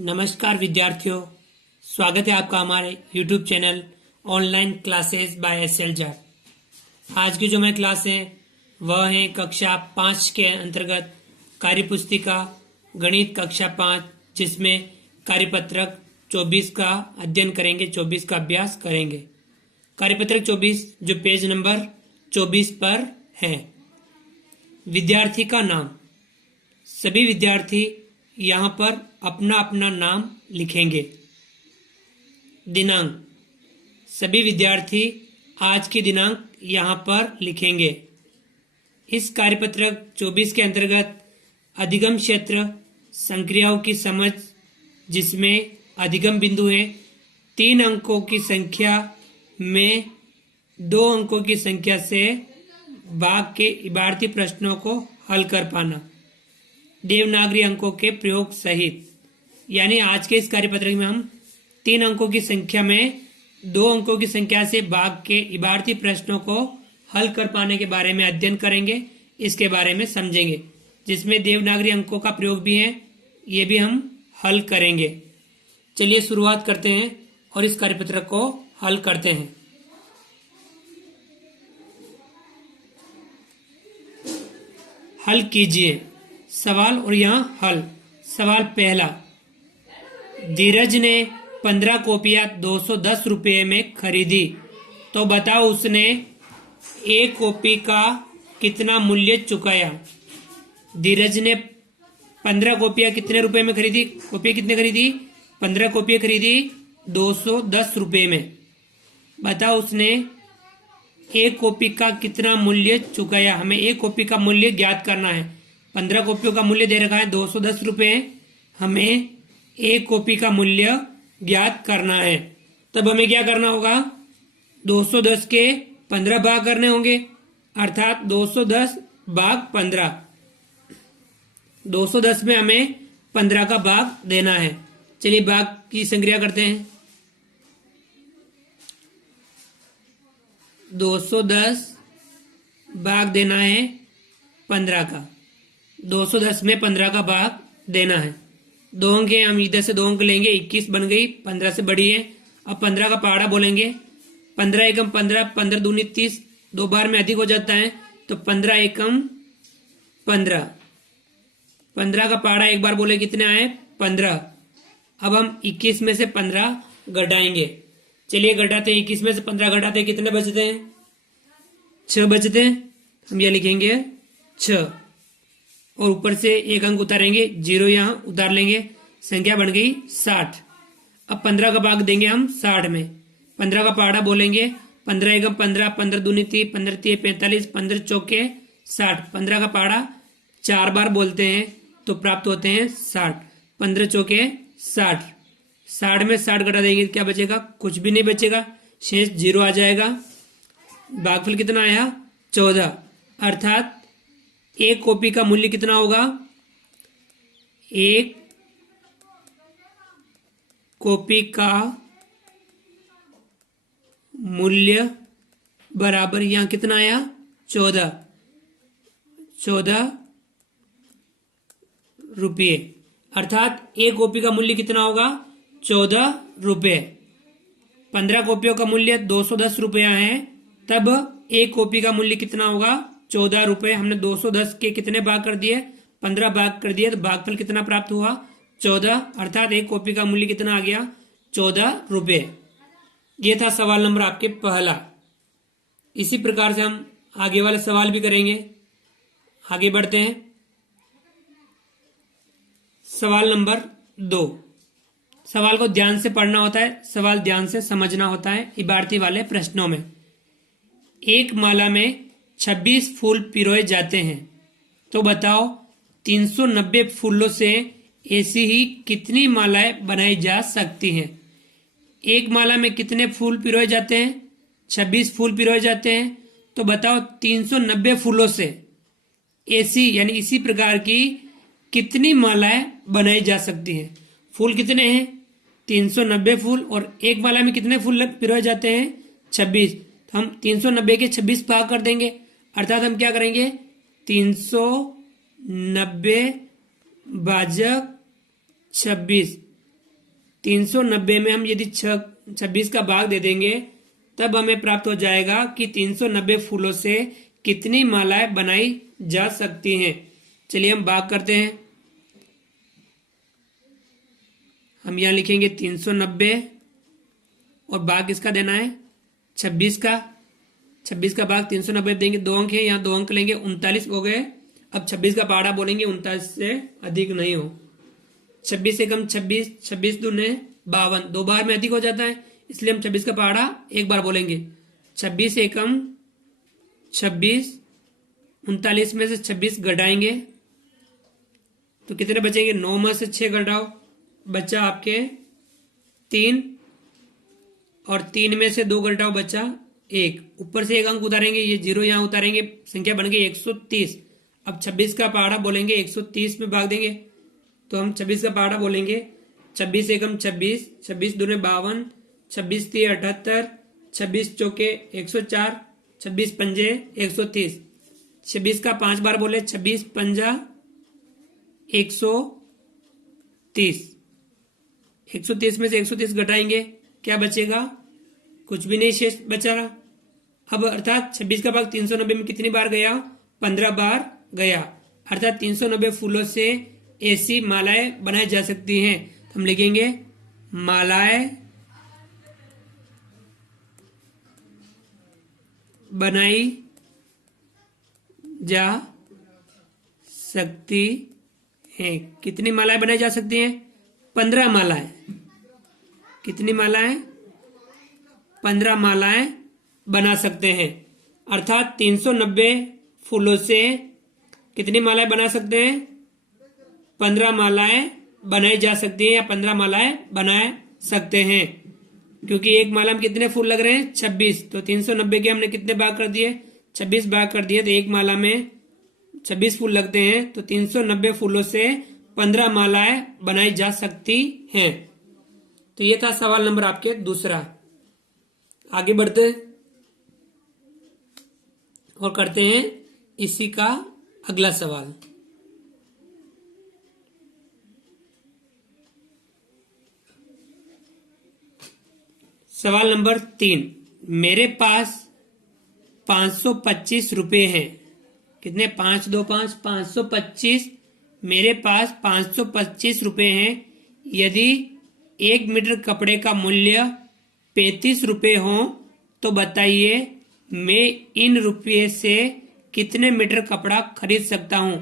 नमस्कार विद्यार्थियों, स्वागत है आपका हमारे YouTube channel online classes by SL Jat. आज की जो हमारी क्लास है वह है कक्षा 5 के अंतर्गत कार्यपुस्तिका गणित कक्षा 5, जिसमें कार्यपत्रक 24 का अध्ययन करेंगे, 24 का अभ्यास करेंगे। कार्यपत्रक 24 जो पेज नंबर 24 पर है। विद्यार्थी का नाम, सभी विद्यार्थी यहाँ पर अपना अपना नाम लिखेंगे। दिनांक, सभी विद्यार्थी आज की दिनांक यहाँ पर लिखेंगे। इस कार्यपत्रक 24 के अंतर्गत अधिगम क्षेत्र संक्रियाओं की समझ, जिसमें अधिगम बिंदु है 3 अंकों की संख्या में 2 अंकों की संख्या से भाग के इबारती प्रश्नों को हल कर पाना, देवनागरी अंकों के प्रयोग सहित। यानी आज के इस कार्यपत्रक में हम 3 अंकों की संख्या में 2 अंकों की संख्या से भाग के इबारती प्रश्नों को हल कर पाने के बारे में अध्ययन करेंगे, इसके बारे में समझेंगे, जिसमें देवनागरी अंकों का प्रयोग भी है, ये भी हम हल करेंगे। चलिए शुरुआत करते हैं और इस कार्यपत्रक को हल करते हैं। हल कीजिए सवाल और यहाँ हल। सवाल पहला, धीरज ने 15 कॉपियां 210 रुपये में खरीदी, तो बताओ उसने एक कॉपी का कितना मूल्य चुकाया। धीरज ने 15 कॉपियां कितने रुपए में खरीदी? कॉपी कितने खरीदी? 15 कॉपियां खरीदी 210 रुपये में। बताओ उसने एक कॉपी का कितना मूल्य चुकाया। हमें एक कॉपी का मूल्य ज्ञात करना है। 15 कॉपियों का मूल्य दे रखा है 210 रुपये, हमें एक कॉपी का मूल्य ज्ञात करना है। तब हमें क्या करना होगा? 210 के 15 भाग करने होंगे, अर्थात 210 भाग 15। 210 में हमें 15 का भाग देना है। चलिए भाग की संक्रिया करते हैं। 210 भाग देना है 15 का। 210 में 15 का भाग देना है। 2 अंक है, हम इधर से 2 अंक लेंगे, 21 बन गई, 15 से बड़ी है। अब 15 का पहाड़ा बोलेंगे। 15 एकम 15, 15 दूनी 30, 2 बार में अधिक हो जाता है, तो 15 एकम 15। 15 का पहाड़ा एक बार बोले कितने आए? 15। अब हम 21 में से 15 घटाएंगे। चलिए घटाते हैं, 21 में से 15 घटाते हैं, कितने बचते हैं? 6 बचते हैं। हम यह लिखेंगे 6 और ऊपर से एक अंक उतारेंगे, 0 यहाँ उतार लेंगे, संख्या बन गई 60। अब 15 का भाग देंगे हम 60 में। 15 का पहाड़ा बोलेंगे। 15 एकम 15, 15 दूनी 30, 15 तीय 45, 15 चौके 60। 15 का पहाड़ा 4 बार बोलते हैं तो प्राप्त होते हैं 60। 15 चौके 60। 60 में 60 घटा देंगे, क्या बचेगा? कुछ भी नहीं बचेगा, शेष 0 आ जाएगा। भागफल कितना आया? 14। अर्थात एक कॉपी का मूल्य कितना होगा? एक कॉपी का मूल्य बराबर, यहां कितना आया? 14 रुपये। अर्थात एक कॉपी का मूल्य कितना होगा? 14 रुपये। 15 कॉपियों का मूल्य 210 रुपया है, तब एक कॉपी का मूल्य कितना होगा? 14 रुपये। हमने 210 के कितने भाग कर दिए? 15 भाग कर दिए, तो भागफल कितना प्राप्त हुआ? 14। अर्थात एक कॉपी का मूल्य कितना आ गया? 14 रुपये। ये था सवाल नंबर आपके पहला। इसी प्रकार से हम आगे वाले सवाल भी करेंगे। आगे बढ़ते हैं। सवाल नंबर 2। सवाल को ध्यान से पढ़ना होता है, सवाल ध्यान से समझना होता है। इबारती वाले प्रश्नों में एक माला में 26 फूल पिरोए जाते हैं, तो बताओ 390 फूलों से ऐसी ही कितनी मालाएं बनाई जा सकती हैं। एक माला में कितने फूल पिरोए जाते हैं? 26 फूल पिरोए जाते हैं, तो बताओ 390 फूलों से ऐसी यानी इसी प्रकार की कितनी मालाएं बनाई जा सकती हैं। फूल कितने हैं? 390 फूल, और एक माला में कितने फूल पिरोए जाते हैं? 26। तो हम 390 के 26 भाग कर देंगे, अर्थात हम क्या करेंगे? 390 भाजक 26 390 में हम यदि 26 का भाग दे देंगे तब हमें प्राप्त हो जाएगा कि 390 फूलों से कितनी मालाएं बनाई जा सकती हैं। चलिए हम भाग करते हैं। हम यहां लिखेंगे 390 और भाग किसका देना है? 26 का। 26 का भाग 390 देंगे, 2 अंक है, यहाँ 2 अंक लेंगे, 39 हो गए। अब 26 का पहाड़ा बोलेंगे, 39 से अधिक नहीं हो। 26 से कम 26, 26 दूने 52, 2 बार में अधिक हो जाता है, इसलिए हम 26 का पहाड़ा एक बार बोलेंगे। 26 से कम 26, 39 में से 26 घटाएंगे तो कितने बचेंगे? 9 में से 6 घटाओ, बच्चा आपके 3, और 3 में से 2 घटाओ, बच्चा 1। ऊपर से एक अंक उतारेंगे, ये 0 यहां उतारेंगे, संख्या बन गई 130। अब 26 का पहाड़ा बोलेंगे, 130 में भाग देंगे तो हम 26 का पहाड़ा बोलेंगे। 26 से कम 26, 26 दूने 52, 26 तीय 78, 26 चौके 104, 26 पंजे 130। 26 का 5 बार बोले, 26 पंजा 130। 130 में से 130 घटाएंगे, क्या बचेगा? कुछ भी नहीं शेष बचा रहा। अब अर्थात 26 का भाग 390 में कितनी बार गया? 15 बार गया। अर्थात 390 फूलों से ऐसी मालाएं बनाई जा सकती हैं। हम लिखेंगे मालाएं बनाई जा सकती हैं। कितनी मालाएं बनाई जा सकती हैं? 15 मालाएं। कितनी मालाएं? 15 मालाएं बना सकते हैं। अर्थात 390 फूलों से कितनी मालाएं बना सकते हैं? 15 मालाएं बनाई जा सकती हैं, या 15 मालाएं बना सकते हैं। क्योंकि एक माला में कितने फूल लग रहे हैं? 26। तो 390 के हमने कितने भाग कर दिए? 26 भाग कर दिए, तो एक माला में 26 फूल लगते हैं। तो 390 फूलों से 15 मालाएं बनाई जा सकती हैं। तो ये था सवाल नंबर आपके दूसरा। आगे बढ़ते और करते हैं इसी का अगला सवाल। सवाल नंबर 3। मेरे पास 525 रुपए हैं। कितने? 5 2 5, 525। मेरे पास 525 रुपए हैं। यदि 1 मीटर कपड़े का मूल्य 35 रुपए हो तो बताइए मैं इन रुपये से कितने मीटर कपड़ा खरीद सकता हूं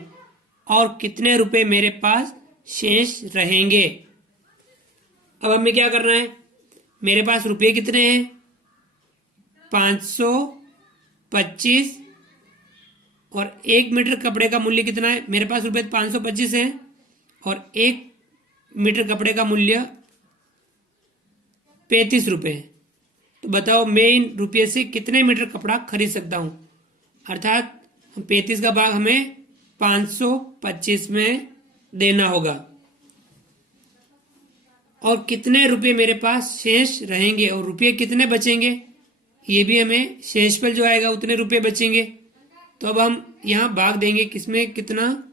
और कितने रुपए मेरे पास शेष रहेंगे। अब हमें क्या करना है? मेरे पास रुपये कितने हैं? 525, और 1 मीटर कपड़े का मूल्य कितना है? मेरे पास रुपये 525 है और 1 मीटर कपड़े का मूल्य 35 रुपए है। तो बताओ मैं इन रुपये से कितने मीटर कपड़ा खरीद सकता हूं। अर्थात 35 का भाग हमें 525 में देना होगा, और कितने रुपए मेरे पास शेष रहेंगे और रुपये कितने बचेंगे, ये भी हमें शेषफल जो आएगा उतने रुपए बचेंगे। तो अब हम यहां भाग देंगे, किसमें कितना?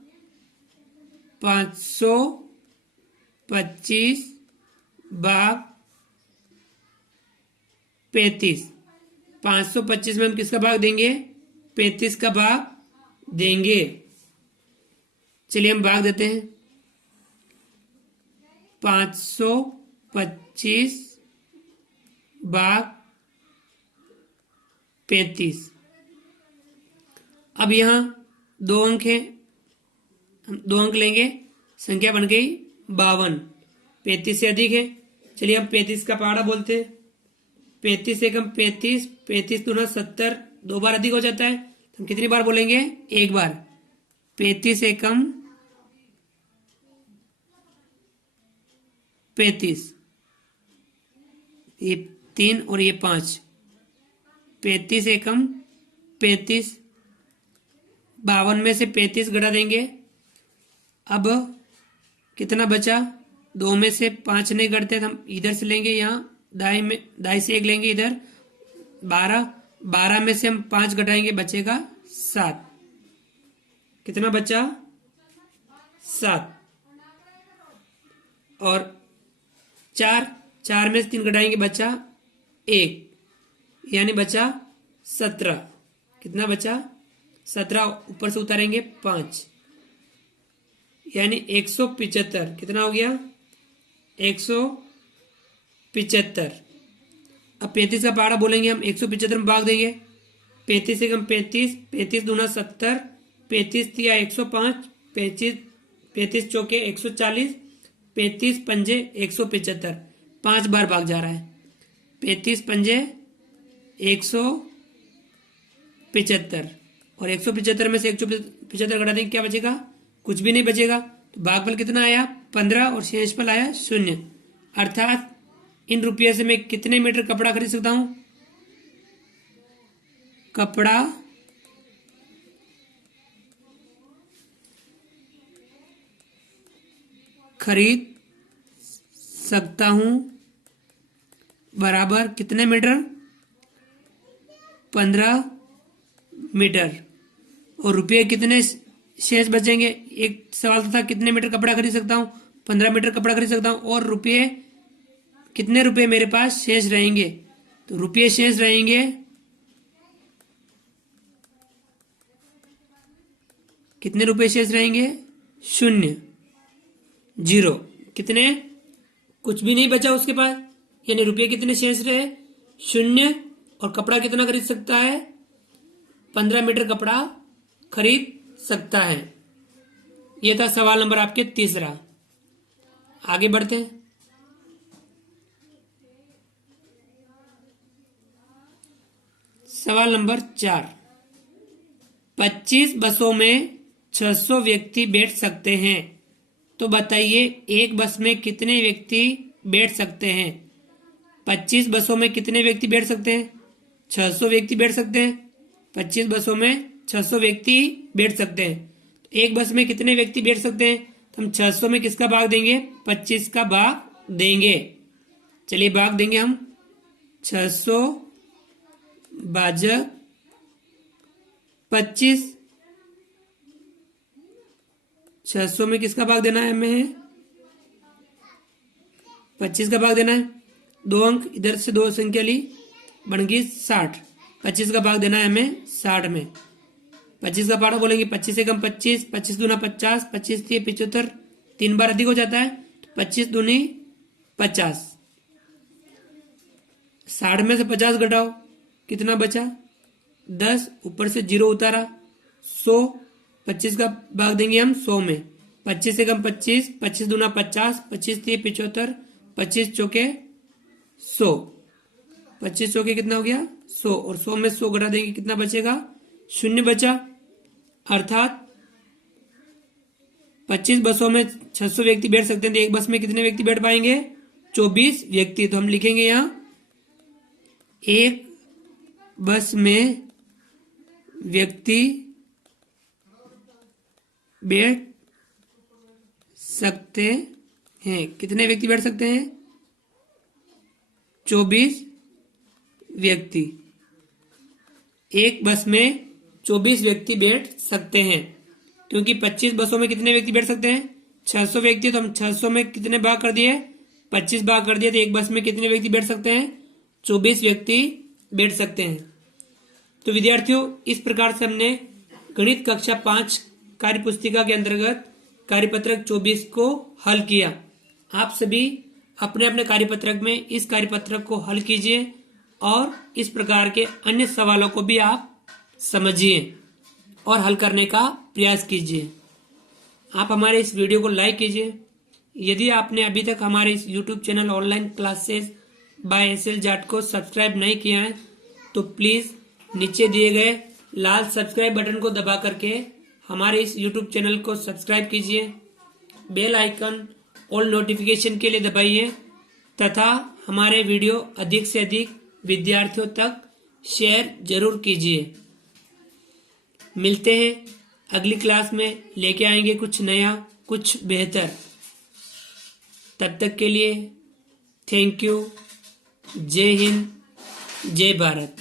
525 भाग 35। 525 में हम किसका भाग देंगे? 35 का भाग देंगे। चलिए हम भाग देते हैं। 525 भाग 35। अब यहां 2 अंक है, हम 2 अंक लेंगे, संख्या बन गई 52। 35 से अधिक है, चलिए हम 35 का पहाड़ा बोलते हैं। 35 से कम 35, 35 दूना 70, 2 बार अधिक हो जाता है, तो हम कितनी बार बोलेंगे? 1 बार। 35 से कम 35, ये 3 और ये 5। 35 से कम 35, 52 में से 35 घटा देंगे। अब कितना बचा? 2 में से 5 नहीं घटते, हम इधर से लेंगे, यहाँ दाई से 1 लेंगे, इधर 12 में से हम 5 घटाएंगे, बचेगा 7। कितना बचा? 7। और 4, 4 में से 3 घटाएंगे बचा 1, यानी बचा 17। कितना बचा? 17, ऊपर से उतारेंगे 5, यानी 175। कितना हो गया? 175। अब 35 का पहाड़ा बोलेंगे हम, 175 में भाग देंगे। 35 से कम 35, 35 दूना 70, 35 तिया 105, 35 चौके 140, 35 पंजे 175। 5 बार भाग जा रहा है। 35 पंजे 175, और 175 में से 175 घटा देंगे, क्या बचेगा? कुछ भी नहीं बचेगा। तो भागफल कितना आया? 15, और शेषफल आया 0। अर्थात इन रुपये से मैं कितने मीटर कपड़ा खरीद सकता हूं? कपड़ा खरीद सकता हूं बराबर कितने मीटर? 15 मीटर। और रुपये कितने शेष बचेंगे? एक सवाल तो था कितने मीटर कपड़ा खरीद सकता हूं? 15 मीटर कपड़ा खरीद सकता हूं। और रुपये, कितने रुपये मेरे पास शेष रहेंगे? तो रुपये शेष रहेंगे, कितने रुपये शेष रहेंगे? 0, 0। कितने? कुछ भी नहीं बचा उसके पास, यानी रुपये कितने शेष रहे? 0। और कपड़ा कितना खरीद सकता है? 15 मीटर कपड़ा खरीद सकता है। यह था सवाल नंबर आपके तीसरा। आगे बढ़ते हैं। सवाल नंबर 4। 25 बसों में 600 व्यक्ति बैठ सकते हैं, तो बताइए एक बस में कितने व्यक्ति बैठ सकते हैं? 25 बसों में कितने व्यक्ति बैठ सकते हैं? 600 व्यक्ति बैठ सकते हैं। 25 बसों में 600 व्यक्ति बैठ सकते हैं। एक बस में कितने व्यक्ति बैठ सकते हैं? तो हम 600 में किसका भाग देंगे? 25 का भाग देंगे। चलिए भाग देंगे हम। 600 भाजक 25। 600 में किसका भाग देना है हमें? 25 का भाग देना है। 2 अंक इधर से 2 संख्या ली, बन गई 60। 25 का भाग देना है हमें 60 में। 25 का पहाड़ा बोलेंगे 25 से कम 25, 25 दूना 50, 25 तिये 75, 3 बार अधिक हो जाता है। 25 दूनी 50। 60 में से 50 घटाओ, कितना बचा? 10, ऊपर से 0 उतारा 100। 25 का भाग देंगे हम 100 में। 25 से कम 25, 25 दूना 50, 25 तिये 75, 25 चौके 100। 25 चौके कितना हो गया? 100, और 100 में 100 घटा देंगे, कितना बचेगा? 0 बचा। अर्थात 25 बसों में 600 व्यक्ति बैठ सकते हैं, तो एक बस में कितने व्यक्ति बैठ पाएंगे? 24 व्यक्ति। तो हम लिखेंगे यहां एक बस में व्यक्ति बैठ सकते हैं। कितने व्यक्ति बैठ सकते हैं? 24 व्यक्ति। एक बस में 24 व्यक्ति बैठ सकते हैं, क्योंकि 25 बसों में कितने व्यक्ति बैठ सकते हैं? 600 व्यक्ति। तो हम 600 में कितने भाग कर दिए? 25 भाग कर दिए। तो एक बस में कितने व्यक्ति बैठ सकते हैं? 24 व्यक्ति बैठ सकते हैं। तो विद्यार्थियों, इस प्रकार से हमने गणित कक्षा 5 कार्य पुस्तिका के अंतर्गत कार्यपत्रक 24 को हल किया। आप सभी अपने अपने कार्यपत्रक में इस कार्यपत्रक को हल कीजिए और इस प्रकार के अन्य सवालों को भी आप समझिए और हल करने का प्रयास कीजिए। आप हमारे इस वीडियो को लाइक कीजिए। यदि आपने अभी तक हमारे इस YouTube channel online classes bye SL Jat को सब्सक्राइब नहीं किया है, तो प्लीज़ नीचे दिए गए लाल सब्सक्राइब बटन को दबा करके हमारे इस YouTube चैनल को सब्सक्राइब कीजिए। बेल आइकन ऑल नोटिफिकेशन के लिए दबाइए तथा हमारे वीडियो अधिक से अधिक विद्यार्थियों तक शेयर जरूर कीजिए। मिलते हैं अगली क्लास में, लेके आएंगे कुछ नया, कुछ बेहतर। तब तक के लिए थैंक यू। जय हिंद, जय भारत।